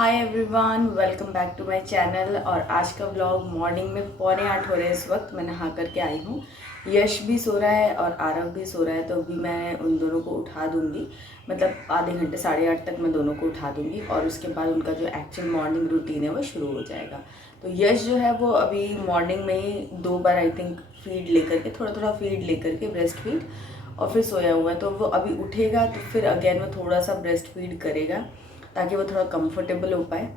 Hi everyone, welcome back to my channel. और आज का व्लॉग मॉर्निंग में 7:45 हो रहे हैं। इस वक्त मैं नहा करके आई हूँ। यश भी सो रहा है और आरव भी सो रहा है, तो अभी मैं उन दोनों को उठा दूँगी। मतलब आधे घंटे 8:30 तक मैं दोनों को उठा दूँगी और उसके बाद उनका जो एक्चुअल मॉर्निंग रूटीन है वो शुरू हो जाएगा। तो यश जो है वो अभी मॉर्निंग में ही 2 बार आई थिंक फीड लेकर के, थोड़ा थोड़ा फीड लेकर के, ब्रेस्ट फीड, और फिर सोया हुआ है। तो वो अभी उठेगा तो फिर अगेन वो थोड़ा सा ब्रेस्ट फीड करेगा ताकि वो थोड़ा कंफर्टेबल हो पाए।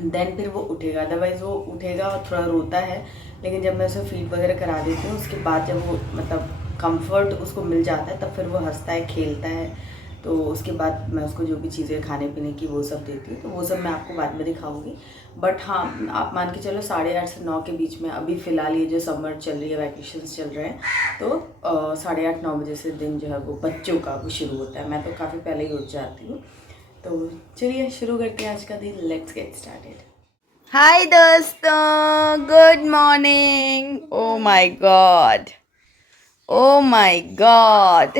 देन फिर वो उठेगा, अदरवाइज़ वो उठेगा और थोड़ा रोता है। लेकिन जब मैं उसे फीड वगैरह करा देती हूँ उसके बाद जब वो मतलब कंफर्ट उसको मिल जाता है तब फिर वो हंसता है, खेलता है। तो उसके बाद मैं उसको जो भी चीज़ें खाने पीने की वो सब देती हूँ, तो वो सब मैं आपको बाद में दिखाऊंगी। बट हाँ, आप मान के चलो 8:30 से 9 के बीच में अभी फ़िलहाल ये जो समर चल रही है, वैकेशंस चल रहे हैं, तो 8:30-9 बजे से दिन जो है वो बच्चों का वो शुरू होता है। मैं तो काफ़ी पहले ही उठ जाती हूँ। तो चलिए शुरू करते हैं आज का दिन। Let's get started. हाय दोस्तों, good morning. Oh my god, oh my god.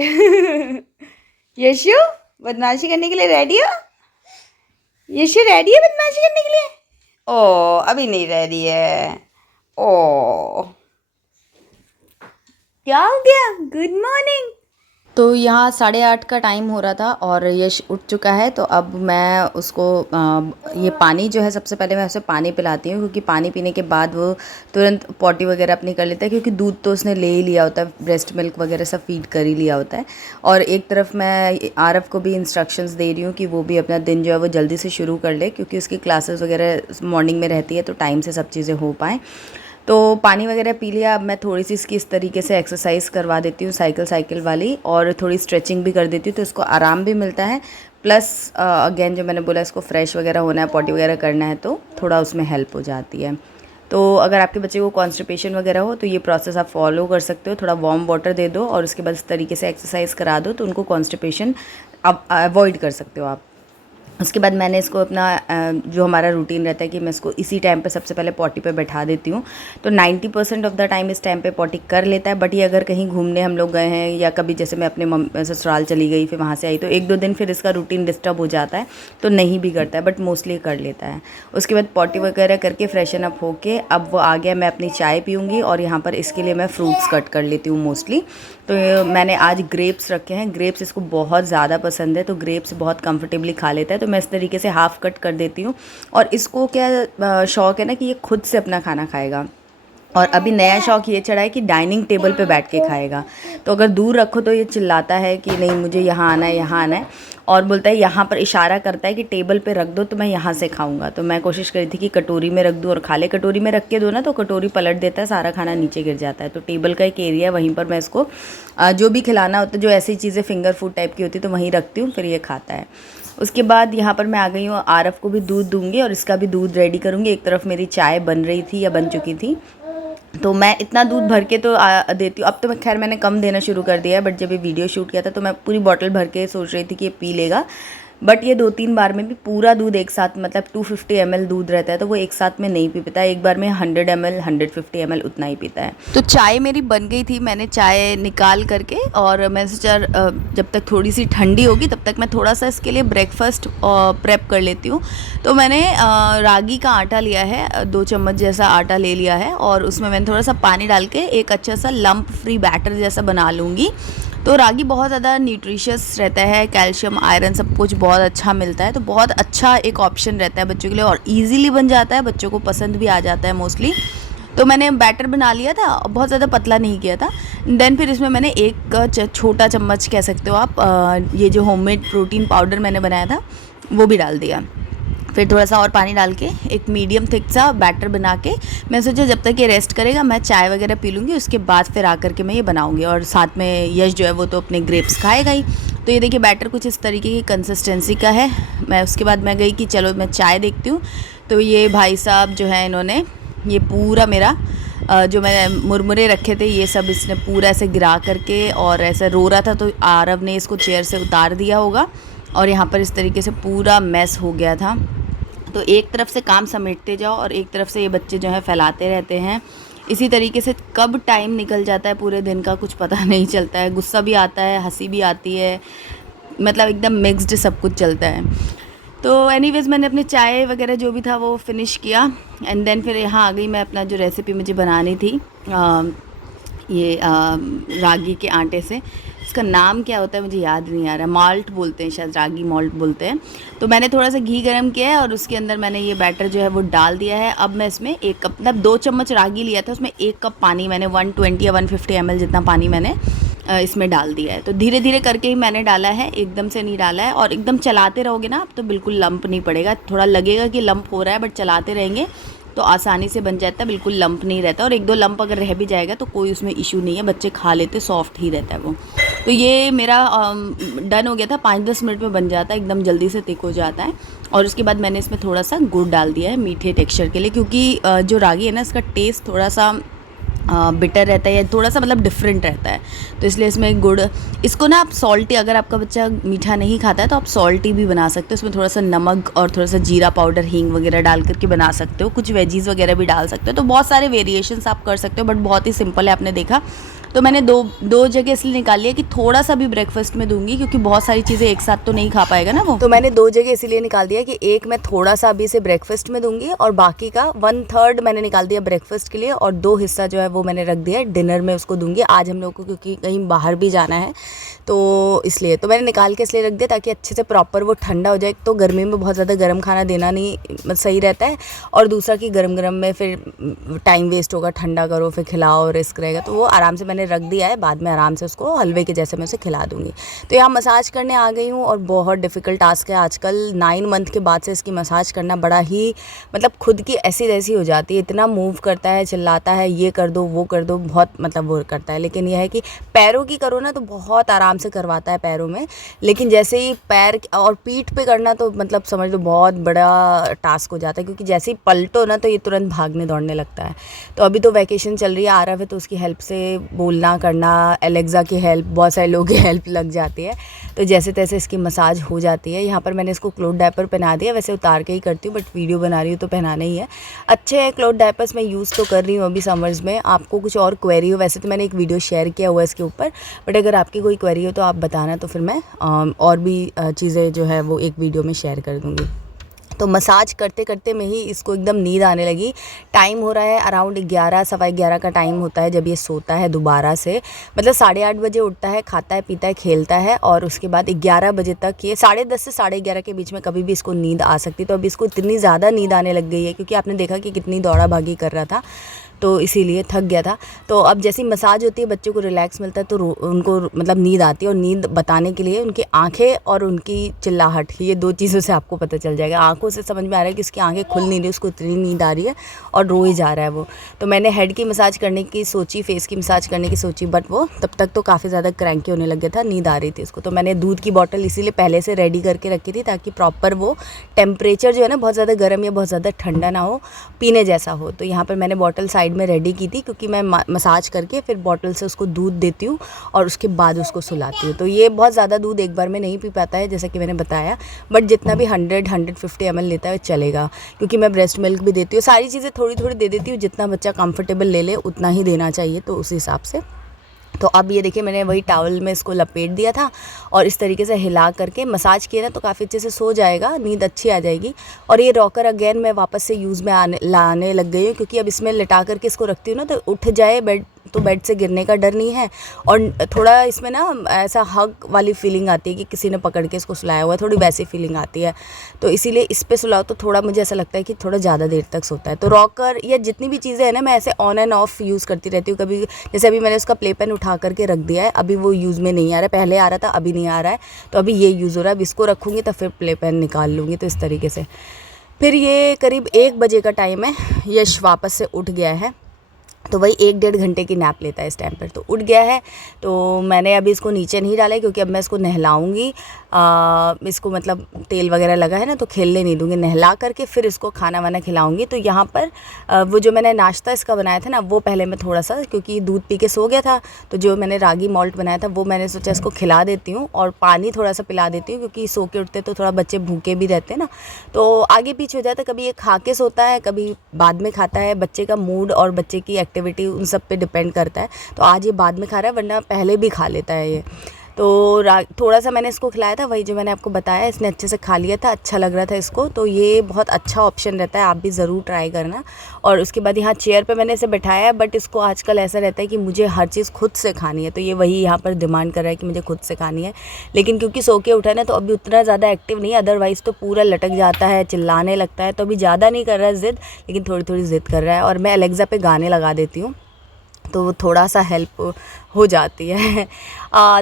Yashu बदमाशी करने के लिए रेडी हो? यशु रेडी है बदमाशी करने के लिए? ओ अभी नहीं रेडी है। ओ क्या हो गया? Good morning. तो यहाँ 8:30 का टाइम हो रहा था और यश उठ चुका है। तो अब मैं उसको ये पानी जो है, सबसे पहले मैं उसे पानी पिलाती हूँ, क्योंकि पानी पीने के बाद वो तुरंत पॉटी वगैरह अपनी कर लेता है, क्योंकि दूध तो उसने ले ही लिया होता है, ब्रेस्ट मिल्क वगैरह सब फीड कर ही लिया होता है। और एक तरफ मैं आरव को भी इंस्ट्रक्शंस दे रही हूँ कि वो भी अपना दिन जो है वो जल्दी से शुरू कर ले, क्योंकि उसकी क्लासेस वगैरह मॉर्निंग में रहती है, तो टाइम से सब चीज़ें हो पाएँ। तो पानी वगैरह पी लिया। अब मैं थोड़ी सी इसकी इस तरीके से एक्सरसाइज करवा देती हूँ, साइकिल वाली, और थोड़ी स्ट्रेचिंग भी कर देती हूँ, तो इसको आराम भी मिलता है। प्लस अगेन जो मैंने बोला, इसको फ्रेश वगैरह होना है, पॉटी वगैरह करना है, तो थोड़ा उसमें हेल्प हो जाती है। तो अगर आपके बच्चे को कॉन्स्टिपेशन वगैरह हो तो ये प्रोसेस आप फॉलो कर सकते हो। थोड़ा वार्म वाटर दे दो और उसके बाद इस तरीके से एक्सरसाइज करा दो, तो उनको कॉन्स्टिपेशन आप अवॉइड कर सकते हो आप। उसके बाद मैंने इसको अपना जो हमारा रूटीन रहता है कि मैं इसको इसी टाइम पे सबसे पहले पॉटी पे बैठा देती हूँ। तो 90% ऑफ द टाइम इस टाइम पे पॉटी कर लेता है। बट ये अगर कहीं घूमने हम लोग गए हैं, या कभी जैसे मैं अपने ससुराल चली गई, फिर वहाँ से आई, तो 1-2 दिन फिर इसका रूटीन डिस्टर्ब हो जाता है, तो नहीं भी करता है, बट मोस्टली कर लेता है। उसके बाद पॉटी वगैरह करके फ्रेशन अप होके अब वो आ गया, मैं अपनी चाय पीऊँगी। और यहाँ पर इसके लिए मैं फ्रूट्स कट कर लेती हूँ मोस्टली। तो मैंने आज ग्रेप्स रखे हैं। ग्रेप्स इसको बहुत ज़्यादा पसंद है, तो ग्रेप्स बहुत कंफर्टेबली खा लेता है। तो मैं इस तरीके से हाफ़ कट कर देती हूँ। और इसको क्या शौक़ है ना कि ये खुद से अपना खाना खाएगा। और अभी नया शौक़ ये चढ़ा है कि डाइनिंग टेबल पे बैठ के खाएगा। तो अगर दूर रखो तो ये चिल्लाता है कि नहीं मुझे यहाँ आना है, यहाँ आना है, और बोलता है, यहाँ पर इशारा करता है कि टेबल पे रख दो तो मैं यहाँ से खाऊंगा। तो मैं कोशिश करी थी कि कटोरी में रख दूँ और खा ले। कटोरी में रख के दो ना तो कटोरी पलट देता है, सारा खाना नीचे गिर जाता है। तो टेबल का एक एरिया है, वहीं पर मैं इसको जो भी खिलाना होता है, जो ऐसी चीज़ें फिंगर फूड टाइप की होती है, तो वहीं रखती हूँ, फिर ये खाता है। उसके बाद यहाँ पर मैं आ गई हूँ, आरव को भी दूध दूँगी और इसका भी दूध रेडी करूँगी। एक तरफ मेरी चाय बन रही थी या बन चुकी थी, तो मैं इतना दूध भर के तो देती हूँ। अब तो मैं खैर मैंने कम देना शुरू कर दिया है, बट जब ये वीडियो शूट किया था तो मैं पूरी बॉटल भर के सोच रही थी कि ये पी लेगा। बट ये 2-3 बार में भी पूरा दूध एक साथ, मतलब 250 ml दूध रहता है, तो वो एक साथ में नहीं पी पाता है। एक बार में 100 ml 150 ml उतना ही पीता है। तो चाय मेरी बन गई थी, मैंने चाय निकाल करके, और मैं सोचा जब तक थोड़ी सी ठंडी होगी तब तक मैं थोड़ा सा इसके लिए ब्रेकफास्ट प्रेप कर लेती हूँ। तो मैंने रागी का आटा लिया है, 2 चम्मच जैसा आटा ले लिया है, और उसमें मैंने थोड़ा सा पानी डाल के एक अच्छा सा लंप फ्री बैटर जैसा बना लूँगी। तो रागी बहुत ज़्यादा न्यूट्रिशियस रहता है, कैल्शियम आयरन सब कुछ बहुत अच्छा मिलता है, तो बहुत अच्छा एक ऑप्शन रहता है बच्चों के लिए, और इजीली बन जाता है, बच्चों को पसंद भी आ जाता है मोस्टली। तो मैंने बैटर बना लिया था, बहुत ज़्यादा पतला नहीं किया था। देन फिर इसमें मैंने एक छोटा चम्मच कह सकते हो आप, ये जो होममेड प्रोटीन पाउडर मैंने बनाया था वो भी डाल दिया। फिर थोड़ा सा और पानी डाल के एक मीडियम थिक सा बैटर बना के मैं सोचा जब तक ये रेस्ट करेगा मैं चाय वगैरह पी लूँगी, उसके बाद फिर आकर के मैं ये बनाऊँगी। और साथ में यश जो है वो तो अपने ग्रेप्स खाएगा ही। तो ये देखिए बैटर कुछ इस तरीके की कंसिस्टेंसी का है। मैं उसके बाद मैं गई कि चलो मैं चाय देखती हूँ। तो ये भाई साहब जो है, इन्होंने ये पूरा मेरा जो मैंने मुरमुरे रखे थे ये सब इसने पूरा ऐसे गिरा करके, और ऐसे रो रहा था तो आरव ने इसको चेयर से उतार दिया होगा, और यहाँ पर इस तरीके से पूरा मैस हो गया था। तो एक तरफ से काम समेटते जाओ और एक तरफ से ये बच्चे जो है फैलाते रहते हैं। इसी तरीके से कब टाइम निकल जाता है पूरे दिन का कुछ पता नहीं चलता है। गुस्सा भी आता है, हंसी भी आती है, मतलब एकदम मिक्स्ड सब कुछ चलता है। तो एनीवेज़ मैंने अपने चाय वगैरह जो भी था वो फिनिश किया एंड देन फिर यहाँ आ गई मैं अपना जो रेसिपी मुझे बनानी थी रागी के आटे से। इसका नाम क्या होता है मुझे याद नहीं आ रहा, माल्ट बोलते हैं शायद, रागी माल्ट बोलते हैं। तो मैंने थोड़ा सा घी गरम किया है और उसके अंदर मैंने ये बैटर जो है वो डाल दिया है। अब मैं इसमें 1 कप मतलब 2 चम्मच रागी लिया था, उसमें 1 कप पानी मैंने 120 या 150 ml जितना पानी मैंने इसमें डाल दिया है। तो धीरे धीरे करके ही मैंने डाला है, एकदम से नहीं डाला है। और एकदम चलाते रहोगे ना आप तो बिल्कुल लंप नहीं पड़ेगा, थोड़ा लगेगा कि लंप हो रहा है बट चलाते रहेंगे तो आसानी से बन जाता है, बिल्कुल लंप नहीं रहता। और 1-2 लंप अगर रह भी जाएगा तो कोई उसमें इशू नहीं है, बच्चे खा लेते, सॉफ्ट ही रहता है वो। तो ये मेरा डन हो गया था, 5-10 मिनट में बन जाता है, एकदम जल्दी से थिक हो जाता है। और उसके बाद मैंने इसमें थोड़ा सा गुड़ डाल दिया है मीठे टेक्सचर के लिए, क्योंकि जो रागी है ना इसका टेस्ट थोड़ा सा बिटर रहता है या थोड़ा सा मतलब डिफरेंट रहता है, तो इसलिए इसमें गुड़। इसको ना आप सॉल्टी, अगर आपका बच्चा मीठा नहीं खाता है तो आप सॉल्टी भी बना सकते हो। उसमें थोड़ा सा नमक और थोड़ा सा जीरा पाउडर, हींग वगैरह डाल करके बना सकते हो। कुछ वेजीज़ वगैरह भी डाल सकते हो। तो बहुत सारे वेरिएशंस आप कर सकते हो बट बहुत ही सिंपल है, आपने देखा। तो मैंने दो जगह इसलिए निकाली है कि थोड़ा सा भी ब्रेकफास्ट में दूंगी, क्योंकि बहुत सारी चीज़ें एक साथ तो नहीं खा पाएगा ना वो। तो मैंने 2 जगह इसीलिए निकाल दिया कि एक मैं थोड़ा सा अभी से ब्रेकफास्ट में दूंगी और बाकी का 1/3 मैंने निकाल दिया ब्रेकफास्ट के लिए, और 2 हिस्सा जो है वो मैंने रख दिया है डिनर में, उसको दूंगी आज हम लोग को, क्योंकि कहीं बाहर भी जाना है तो इसलिए। तो मैंने निकाल के इसलिए रख दिया ताकि अच्छे से प्रॉपर वो ठंडा हो जाए। तो गर्मी में बहुत ज़्यादा गर्म खाना देना नहीं सही रहता है, और दूसरा कि गरम गरम में फिर टाइम वेस्ट होगा, ठंडा करो फिर खिलाओ, रिस्क रहेगा। तो वो आराम से मैंने रख दिया है, बाद में आराम से उसको हलवे के जैसे मैं उसे खिला दूँगी। तो यहाँ मसाज करने आ गई हूँ और बहुत डिफ़िकल्ट टास्क है आजकल। 9 मंथ के बाद से इसकी मसाज करना बड़ा ही मतलब खुद की ऐसी तैसी हो जाती है, इतना मूव करता है, चिल्लाता है, ये कर दो वो कर दो, बहुत मतलब वो करता है। लेकिन यह है कि पैरों की करो ना तो बहुत आराम से करवाता है पैरों में, लेकिन जैसे ही पैर और पीठ पे करना तो मतलब समझ लो बहुत बड़ा टास्क हो जाता है, क्योंकि जैसे ही पलटो ना तो ये तुरंत भागने दौड़ने लगता है। तो अभी तो वैकेशन चल रही है, आरव है, तो उसकी हेल्प से बोलना करना, एलेक्सा की हेल्प, बहुत सारे लोगों की हेल्प लग जाती है। तो जैसे तैसे इसकी मसाज हो जाती है। यहाँ पर मैंने इसको क्लोथ डायपर पहना दिया, वैसे उतार के ही करती हूँ बट वीडियो बना रही हूँ तो पहनाना ही है। अच्छे हैं क्लोथ डायपर्स, मैं यूज़ तो कर रही हूँ अभी समर्स में। आपको कुछ और क्वेरी हो, वैसे तो मैंने एक वीडियो शेयर किया हुआ है इसके ऊपर, बट अगर आपकी कोई क्वेरी हो तो आप बताना, तो फिर मैं और भी चीज़ें जो है वो एक वीडियो में शेयर कर दूँगी। तो मसाज करते करते में ही इसको एकदम नींद आने लगी। टाइम हो रहा है अराउंड 11, 11:15 का टाइम होता है जब ये सोता है दोबारा से। मतलब 8:30 बजे उठता है, खाता है, पीता है, खेलता है, और उसके बाद 11 बजे तक ये 10:30 से 11:30 के बीच में कभी भी इसको नींद आ सकती है। तो अभी इसको इतनी ज़्यादा नींद आने लग गई है, क्योंकि आपने देखा कि कितनी दौड़ा भागी कर रहा था, तो इसीलिए थक गया था। तो अब जैसी मसाज होती है बच्चों को रिलैक्स मिलता है तो उनको मतलब नींद आती है। और नींद बताने के लिए उनकी आंखें और उनकी चिल्लाहट, ये 2 चीज़ों से आपको पता चल जाएगा। आंखों से समझ में आ रहा है कि उसकी आंखें खुल नहीं रही, उसको इतनी नींद आ रही है और रो ही जा रहा है वो। तो मैंने हेड की मसाज करने की सोची, फेस की मसाज करने की सोची, बट वो तब तक तो काफ़ी ज़्यादा क्रैंकी होने लग गया था, नींद आ रही थी उसको। तो मैंने दूध की बॉटल इसीलिए पहले से रेडी करके रखी थी ताकि प्रॉपर वो टेम्परेचर जो है ना बहुत ज़्यादा गर्म या बहुत ज़्यादा ठंडा ना हो, पीने जैसा हो। तो यहाँ पर मैंने बॉटल साइड में रेडी की थी, क्योंकि मैं मसाज करके फिर बॉटल से उसको दूध देती हूँ और उसके बाद उसको सुलाती हूँ। तो ये बहुत ज़्यादा दूध एक बार में नहीं पी पाता है जैसा कि मैंने बताया, बट जितना भी 100-150 ml लेता है चलेगा, क्योंकि मैं ब्रेस्ट मिल्क भी देती हूँ। सारी चीज़ें थोड़ी थोड़ी दे देती हूँ, जितना बच्चा कंफर्टेबल ले ले उतना ही देना चाहिए, तो उस हिसाब से। तो अब ये देखिए मैंने वही टॉवल में इसको लपेट दिया था और इस तरीके से हिला करके मसाज किया ना तो काफ़ी अच्छे से सो जाएगा, नींद अच्छी आ जाएगी। और ये रॉकर अगेन मैं वापस से यूज़ में लाने लग गई हूँ, क्योंकि अब इसमें लिटा करके इसको रखती हूँ ना तो उठ जाए बेड, तो बेड से गिरने का डर नहीं है। और थोड़ा इसमें ना ऐसा हग वाली फीलिंग आती है कि किसी ने पकड़ के इसको सुलाया हुआ है, थोड़ी वैसी फीलिंग आती है। तो इसीलिए इस पे सुलाओ तो थोड़ा मुझे ऐसा लगता है कि थोड़ा ज़्यादा देर तक सोता है। तो रॉकर या जितनी भी चीज़ें हैं ना मैं ऐसे ऑन एंड ऑफ यूज़ करती रहती हूँ। कभी जैसे अभी मैंने उसका प्ले पेन उठा करके रख दिया है, अभी वो यूज़ में नहीं आ रहा है, पहले आ रहा था अभी नहीं आ रहा है, तो अभी ये यूज़ हो रहा है। अब इसको रखूँगी तो फिर प्ले पेन निकाल लूँगी। तो इस तरीके से फिर ये करीब 1 बजे का टाइम है, यश वापस से उठ गया है। तो वही 1-1.5 घंटे की नैप लेता है इस टाइम पर। तो उठ गया है, तो मैंने अभी इसको नीचे नहीं डाला है क्योंकि अब मैं इसको नहलाऊंगी। इसको मतलब तेल वगैरह लगा है ना तो खेलने नहीं दूंगी, नहला करके फिर इसको खाना वाना खिलाऊंगी। तो यहाँ पर वो जो मैंने नाश्ता इसका बनाया था ना वो पहले मैं थोड़ा सा, क्योंकि दूध पी के सो गया था, तो जो मैंने रागी मॉल्ट बनाया था वो मैंने सोचा इसको खिला देती हूँ और पानी थोड़ा सा पिला देती हूँ, क्योंकि सो के उठते तो थोड़ा बच्चे भूखे भी रहते हैं ना, तो आगे पीछे हो जाता है। कभी ये खा के सोता है, कभी बाद में खाता है। बच्चे का मूड और बच्चे की एक्टिविटी उन सब पे डिपेंड करता है। तो आज ये बाद में खा रहा है, वरना पहले भी खा लेता है ये। तो थोड़ा सा मैंने इसको खिलाया था, वही जो मैंने आपको बताया, इसने अच्छे से खा लिया था, अच्छा लग रहा था इसको। तो ये बहुत अच्छा ऑप्शन रहता है, आप भी ज़रूर ट्राई करना। और उसके बाद यहाँ चेयर पे मैंने इसे बैठाया, बट इसको आजकल ऐसा रहता है कि मुझे हर चीज़ खुद से खानी है, तो ये वही यहाँ पर डिमांड कर रहा है कि मुझे खुद से खानी है। लेकिन क्योंकि सो के उठा है ना, तो अभी उतना ज़्यादा एक्टिव नहीं है, अदरवाइज़ तो पूरा लटक जाता है, चिल्लाने लगता है। तो अभी ज़्यादा नहीं कर रहा है ज़िद, लेकिन थोड़ी थोड़ी ज़िद कर रहा है। और मैं एलेक्सा पे गाने लगा देती हूँ, तो वो थोड़ा सा हेल्प हो जाती है।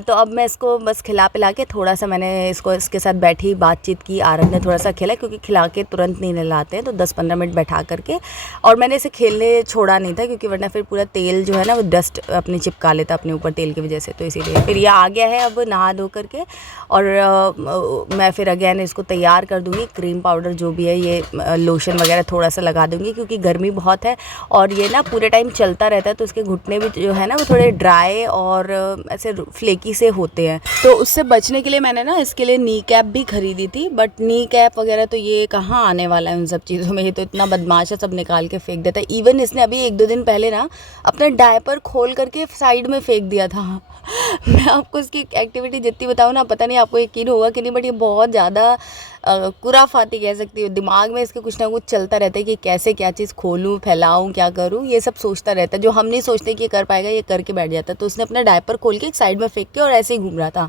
तो अब मैं इसको बस खिला पिला के, थोड़ा सा मैंने इसको इसके साथ बैठी, बातचीत की। आरव ने थोड़ा सा खेला, क्योंकि खिला के तुरंत नहीं नहलाते हैं, तो 10-15 मिनट बैठा करके। और मैंने इसे खेलने छोड़ा नहीं था, क्योंकि वरना फिर पूरा तेल जो है ना वो डस्ट अपनी चिपका लेता अपने ऊपर तेल की वजह से। तो इसीलिए फिर ये आ गया है अब नहा धो करके। और मैं फिर अगेन इसको तैयार कर दूँगी। क्रीम पाउडर जो भी है, ये लोशन वगैरह थोड़ा सा लगा दूँगी, क्योंकि गर्मी बहुत है और ये ना पूरे टाइम चलता रहता है, तो इसके घुटने भी जो है ना वो थोड़े ड्राई और ऐसे फ्लेकी से होते हैं। तो उससे बचने के लिए मैंने ना इसके लिए नी कैप भी खरीदी थी, बट नी कैप वगैरह तो ये कहाँ आने वाला है उन सब चीज़ों में। ये तो इतना बदमाश है, सब निकाल के फेंक देता है। इवन इसने अभी 1-2 दिन पहले ना अपना डायपर खोल करके साइड में फेंक दिया था। मैं आपको इसकी एक्टिविटी जितनी बताऊँ ना, पता नहीं आपको यकीन होगा कि नहीं, बट ये बहुत ज़्यादा कुराफाती कह सकती हूँ। दिमाग में इसके कुछ ना कुछ चलता रहता है कि कैसे क्या चीज़ खोलूँ, फैलाऊँ, क्या करूँ, ये सब सोचता रहता है। जो हम नहीं सोचते कि ये कर पाएगा, ये करके बैठ जाता है। तो उसने अपना डायपर खोल के एक साइड में फेंक के और ऐसे ही घूम रहा था।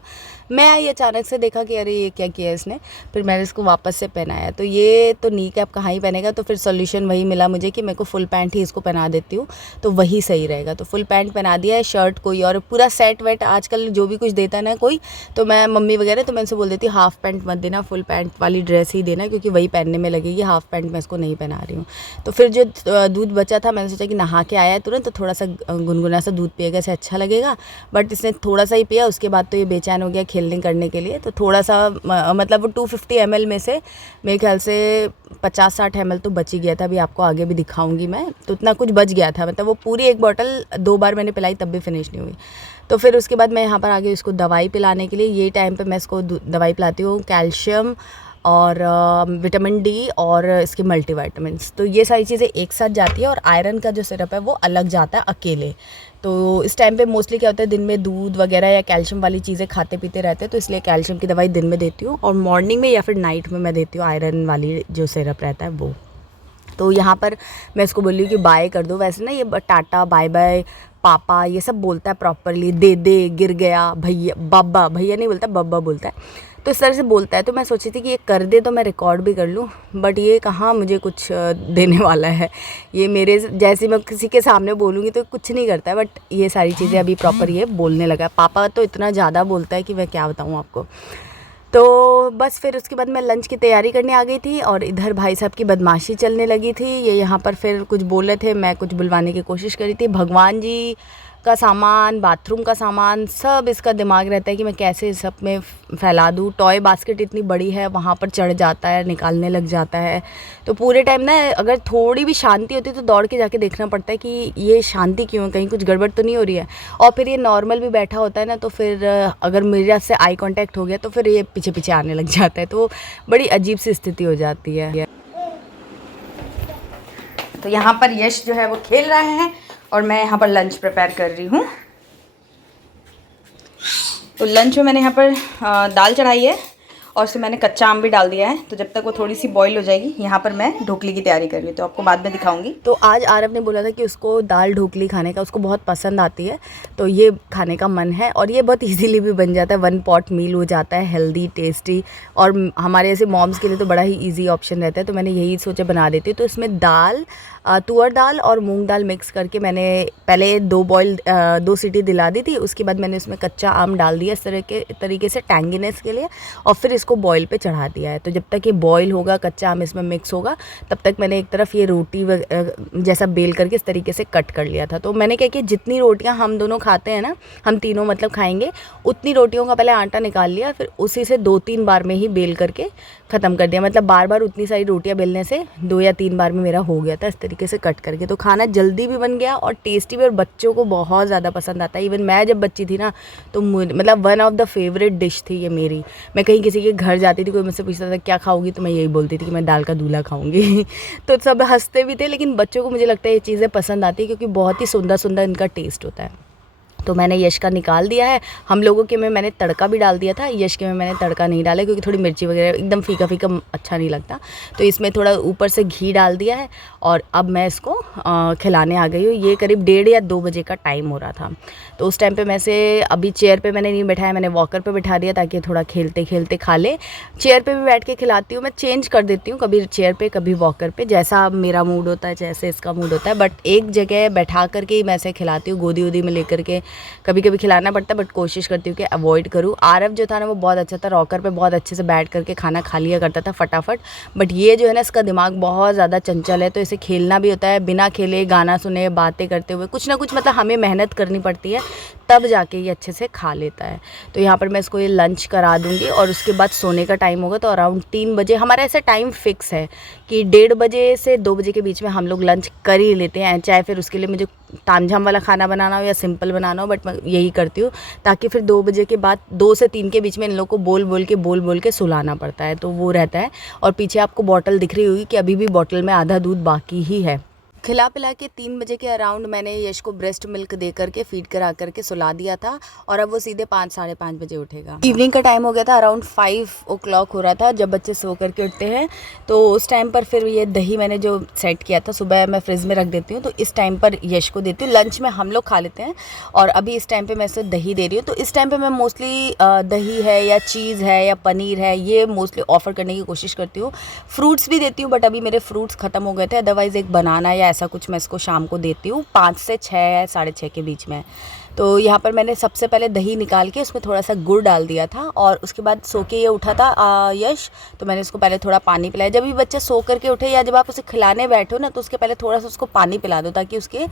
मैं आई अचानक से, देखा कि अरे ये क्या किया इसने। फिर मैंने इसको वापस से पहनाया। तो ये तो नी कैप कहाँ ही पहनेगा, तो फिर सोल्यूशन वही मिला मुझे कि मेरे को फुल पैंट ही इसको पहना देती हूँ, तो वही सही रहेगा। तो फुल पैंट पहना दिया है, शर्ट कोई और पूरा सेट वेट आजकल जो भी कुछ देता है ना कोई, तो मैं मम्मी वगैरह, तो मैं उनसे बोल देती हूँ हाफ़ पैंट मत देना, फुल पैंट वाली ड्रेस ही देना, क्योंकि वही पहनने में लगेगी। हाफ़ पैंट मैं इसको नहीं पहना रही हूँ। तो फिर जो दूध बचा था, मैंने सोचा कि नहा के आया है तुरंत, तो थोड़ा सा गुनगुना सा दूध पिएगा, इसे अच्छा लगेगा। बट इसने थोड़ा सा ही पिया, उसके बाद तो ये बेचैन हो गया खेलने करने के लिए। तो थोड़ा सा मतलब वो 250 ml में से मेरे ख्याल से 50-60 ml तो बच ही गया था। अभी आपको आगे भी दिखाऊंगी मैं। तो इतना कुछ बच गया था, मतलब वो पूरी एक बॉटल 2 बार मैंने पिलाई, तब भी फिनिश नहीं हुई। तो फिर उसके बाद मैं यहाँ पर आ गई इसको दवाई पिलाने के लिए। ये टाइम पे मैं इसको दवाई पिलाती हूँ, कैल्शियम और विटामिन डी और इसके मल्टीविटामिन्स। तो ये सारी चीज़ें एक साथ जाती है, और आयरन का जो सिरप है वो अलग जाता है अकेले। तो इस टाइम पे मोस्टली क्या होता है, दिन में दूध वगैरह या कैल्शियम वाली चीज़ें खाते पीते रहते हैं, तो इसलिए कैल्शियम की दवाई दिन में देती हूँ, और मॉर्निंग में या फिर नाइट में मैं देती हूँ आयरन वाली जो सिरप रहता है वो। तो यहाँ पर मैं इसको बोली हूँ कि बाय कर दो। वैसे ना ये टाटा, बाय बाय, पापा, ये सब बोलता है प्रॉपरली। दे दे, गिर गया, भैया, बब्बा, भैया नहीं बोलता, बब्बा बोलता है। तो इस तरह से बोलता है। तो मैं सोची थी कि ये कर दे तो मैं रिकॉर्ड भी कर लूँ, बट ये कहाँ मुझे कुछ देने वाला है। ये मेरे जैसे मैं किसी के सामने बोलूँगी तो कुछ नहीं करता है, बट ये सारी चीज़ें अभी प्रॉपर ये बोलने लगा है। पापा तो इतना ज़्यादा बोलता है कि मैं क्या बताऊँ आपको। तो बस फिर उसके बाद मैं लंच की तैयारी करने आ गई थी, और इधर भाई साहब की बदमाशी चलने लगी थी। ये यहाँ पर फिर कुछ बोल रहे थे, मैं कुछ बुलवाने की कोशिश करी थी। भगवान जी का सामान, बाथरूम का सामान, सब इसका दिमाग रहता है कि मैं कैसे सब में फैला दूँ। टॉय बास्केट इतनी बड़ी है, वहाँ पर चढ़ जाता है, निकालने लग जाता है। तो पूरे टाइम ना अगर थोड़ी भी शांति होती है तो दौड़ के जाके देखना पड़ता है कि ये शांति क्यों है, कहीं कुछ गड़बड़ तो नहीं हो रही है। और फिर ये नॉर्मल भी बैठा होता है ना, तो फिर अगर मेरे से आई कांटेक्ट हो गया तो फिर ये पीछे पीछे आने लग जाता है। तो बड़ी अजीब सी स्थिति हो जाती है। तो यहाँ पर यश जो है वो खेल रहे हैं, और मैं यहाँ पर लंच प्रिपेयर कर रही हूँ। तो लंच में मैंने यहाँ पर दाल चढ़ाई है, और उसमें मैंने कच्चा आम भी डाल दिया है। तो जब तक वो थोड़ी सी बॉईल हो जाएगी, यहाँ पर मैं ढोकली की तैयारी कर रही हूँ, तो आपको बाद में दिखाऊंगी। तो आज आरव ने बोला था कि उसको दाल ढोकली खाने का उसको बहुत पसंद आती है, तो ये खाने का मन है। और ये बहुत इजीली भी बन जाता है, 1 पॉट मील हो जाता है, हेल्दी, टेस्टी। और हमारे ऐसे मॉम्स के लिए तो बड़ा ही ईजी ऑप्शन रहता है, तो मैंने यही सोचा बना देती हूँ। तो इसमें दाल, तुअर दाल और मूंग दाल मिक्स करके मैंने पहले 2 सीटी दिला दी थी। उसके बाद मैंने उसमें कच्चा आम डाल दिया इस तरीके से टैंगीनेस के लिए, और फिर इसको बॉईल पे चढ़ा दिया है। तो जब तक ये बॉईल होगा, कच्चा आम इसमें मिक्स होगा, तब तक मैंने एक तरफ ये रोटी जैसा बेल करके इस तरीके से कट कर लिया था। तो मैंने क्या किया, जितनी रोटियां हम दोनों खाते हैं ना, हम तीनों मतलब खाएंगे, उतनी रोटियों का पहले आटा निकाल लिया, फिर उसी से 2-3 बार में ही बेल करके ख़त्म कर दिया। मतलब बार बार उतनी सारी रोटियां बेलने से 2 या 3 बार में मेरा हो गया था इस तरीके से कट करके। तो खाना जल्दी भी बन गया और टेस्टी भी, और बच्चों को बहुत ज़्यादा पसंद आता है। इवन मैं जब बच्ची थी ना, तो मतलब 1 ऑफ द फेवरेट डिश थी ये मेरी। मैं कहीं किसी के घर जाती थी, कोई मुझसे पूछता था क्या खाओगी, तो मैं यही बोलती थी कि मैं दाल का दूल्हा खाऊंगी। तो सब हंसते भी थे, लेकिन बच्चों को मुझे लगता है ये चीज़ें पसंद आती है, क्योंकि बहुत ही सुंदर सुंदर इनका टेस्ट होता है। तो मैंने यश का निकाल दिया है। हम लोगों के में मैंने तड़का भी डाल दिया था, यश के में मैंने तड़का नहीं डाला क्योंकि थोड़ी मिर्ची वगैरह एकदम फीका फीका अच्छा नहीं लगता। तो इसमें थोड़ा ऊपर से घी डाल दिया है और अब मैं इसको खिलाने आ गई हूँ। ये करीब 1:30 या 2 बजे का टाइम हो रहा था। तो उस टाइम पे मैं से अभी चेयर पे मैंने नहीं बैठाया, मैंने वॉकर पे बैठा दिया ताकि थोड़ा खेलते खेलते खा ले। चेयर पे भी बैठ के खिलाती हूँ, मैं चेंज कर देती हूँ, कभी चेयर पे कभी वॉकर पे, जैसा मेरा मूड होता है, जैसे इसका मूड होता है। बट एक जगह बैठा करके ही मैं ऐसे खिलाती हूँ, गोदी वोदी में लेकर के कभी कभी खिलाना पड़ता है, बट कोशिश करती हूँ कि अवॉइड करूँ। आरव जो था ना वो बहुत अच्छा था, रॉकर पे बहुत अच्छे से बैठ करके खाना खा लिया करता था फटाफट। बट ये जो है ना इसका दिमाग बहुत ज़्यादा चंचल है, तो इसे खेलना भी होता है, बिना खेले गाना सुने बातें करते हुए कुछ ना कुछ मतलब हमें मेहनत करनी पड़ती है, तब जाके ये अच्छे से खा लेता है। तो यहाँ पर मैं इसको ये लंच करा दूँगी और उसके बाद सोने का टाइम होगा। तो अराउंड 3 बजे हमारा ऐसा टाइम फिक्स है कि 1:30 बजे से 2 बजे के बीच में हम लोग लंच कर ही लेते हैं, चाहे फिर उसके लिए मुझे तामझाम वाला खाना बनाना हो या सिंपल बनाना हो, बट मैं यही करती हूँ ताकि फिर 2 बजे के बाद 2 से 3 के बीच में इन लोग को बोल बोल के सुलाना पड़ता है, तो वो रहता है। और पीछे आपको बॉटल दिख रही होगी कि अभी भी बॉटल में आधा दूध बाकी ही है। खिला पिला के 3 बजे के अराउंड मैंने यश को ब्रेस्ट मिल्क दे करके फीड करा करके सुला दिया था और अब वो सीधे 5 साढ़े 5 बजे उठेगा। इवनिंग का टाइम हो गया था, अराउंड 5 o'clock हो रहा था जब बच्चे सो करके उठते हैं। तो उस टाइम पर फिर ये दही मैंने जो सेट किया था सुबह मैं फ्रिज में रख देती हूँ, तो इस टाइम पर यश को देती हूँ। लंच में हम लोग खा लेते हैं और अभी इस टाइम पर मैं इसे दही दे रही हूँ। तो इस टाइम पर मैं मोस्टली दही है या चीज़ है या पनीर है ये मोस्टली ऑफ़र करने की कोशिश करती हूँ। फ्रूट्स भी देती हूँ बट अभी मेरे फ्रूट्स ख़त्म हो गए थे, अदरवाइज़ एक बनाना या ऐसा कुछ मैं इसको शाम को देती हूँ 5 से 6 साढ़े 6 के बीच में। तो यहाँ पर मैंने सबसे पहले दही निकाल के उसमें थोड़ा सा गुड़ डाल दिया था और उसके बाद सो के ये उठा था यश, तो मैंने उसको पहले थोड़ा पानी पिलाया। जब भी बच्चा सो करके उठे या जब आप उसे खिलाने बैठो ना तो उसके पहले थोड़ा सा उसको पानी पिला दो ताकि उसके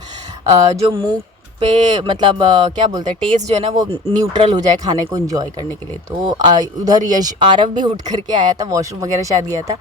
जो मुँह पे मतलब क्या बोलते हैं टेस्ट जो है ना वो न्यूट्रल हो जाए खाने को एंजॉय करने के लिए। तो उधर यश आरव भी उठ करके आया था, वॉशरूम वगैरह शायद गया था,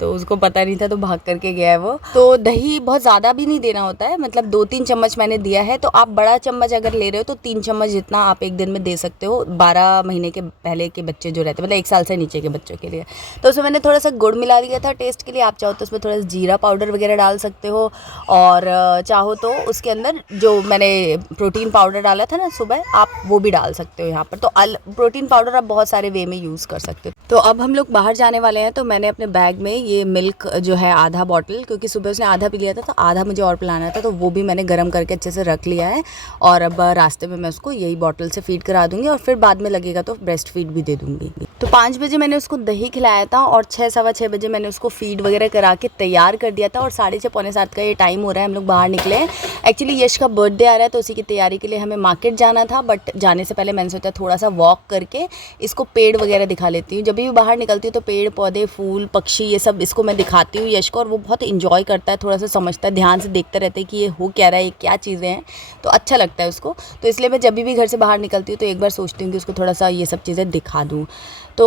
तो उसको पता नहीं था तो भाग करके गया है वो। तो दही बहुत ज़्यादा भी नहीं देना होता है, मतलब 2-3 चम्मच मैंने दिया है। तो आप बड़ा चम्मच अगर ले रहे हो तो 3 चम्मच जितना आप एक दिन में दे सकते हो 12 महीने के पहले के बच्चे जो रहते हैं, मतलब 1 साल से नीचे के बच्चों के लिए। तो उसमें मैंने थोड़ा सा गुड़ मिला दिया था टेस्ट के लिए, आप चाहो तो उसमें थोड़ा सा जीरा पाउडर वगैरह डाल सकते हो और चाहो तो उसके अंदर जो मैंने प्रोटीन पाउडर डाला था ना सुबह आप वो भी डाल सकते हो यहाँ पर। तो प्रोटीन पाउडर आप बहुत सारे वे में यूज़ कर सकते हो। तो अब हम लोग बाहर जाने वाले हैं, तो मैंने अपने बैग में ये मिल्क जो है आधा बॉटल, क्योंकि सुबह उसने आधा पी लिया था तो आधा मुझे और पिलाना था, तो वो भी मैंने गर्म करके अच्छे से रख लिया है और अब रास्ते में मैं उसको यही बॉटल से फीड करा दूंगी और फिर बाद में लगेगा तो ब्रेस्ट फीड भी दे दूंगी। तो 5 बजे मैंने उसको दही खिलाया था और 6-6:15 बजे मैंने उसको फीड वगैरह करा के तैयार कर दिया था और 6:30 पौने 7 का ये टाइम हो रहा है, हम लोग बाहर निकले हैं। एक्चुअली यश का बर्थडे आ रहा है तो उसी की तैयारी के लिए हमें मार्केट जाना था, बट जाने से पहले मैंने सोचा थोड़ा सा वॉक करके इसको पेड़ वगैरह दिखा लेती हूँ। जब भी बाहर निकलती हूँ तो पेड़ पौधे फूल पक्षी ये सब इसको मैं दिखाती हूँ यश को, और वो बहुत इन्जॉय करता है, थोड़ा सा समझता है, ध्यान से देखता रहता है कि ये हो क्या रहा है, ये क्या चीज़ें हैं, तो अच्छा लगता है उसको। तो इसलिए मैं जब भी घर से बाहर निकलती हूँ तो एक बार सोचती हूँ कि उसको थोड़ा सा ये सब चीज़ें दिखा दूँ। तो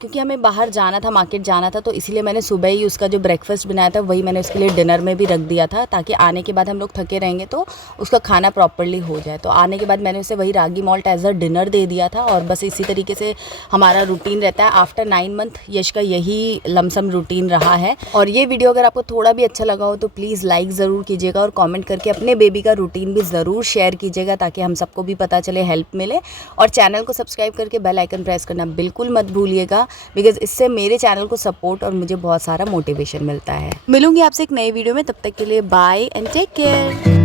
क्योंकि हमें बाहर जाना था, मार्केट जाना था, तो इसीलिए मैंने सुबह ही उसका जो ब्रेकफास्ट बनाया था वही मैंने उसके लिए डिनर में भी रख दिया था, ताकि आने के बाद हम लोग थके रहेंगे तो उसका खाना प्रॉपर्ली हो जाए। तो आने के बाद मैंने उसे वही रागी मॉल्ट एज अ डिनर दे दिया था और बस इसी तरीके से हमारा रूटीन रहता है। आफ्टर 9 मंथ यश का यही लमसम रूटीन रहा है। और ये वीडियो अगर आपको थोड़ा भी अच्छा लगा हो तो प्लीज़ लाइक ज़रूर कीजिएगा और कॉमेंट करके अपने बेबी का रूटीन भी ज़रूर शेयर कीजिएगा ताकि हम सबको भी पता चले, हेल्प मिले। और चैनल को सब्सक्राइब करके बेल आइकन प्रेस करना बिल्कुल मत भूलिएगा, बिकॉज इससे मेरे चैनल को सपोर्ट और मुझे बहुत सारा मोटिवेशन मिलता है। मिलूंगी आपसे एक नई वीडियो में, तब तक के लिए बाय एंड टेक केयर।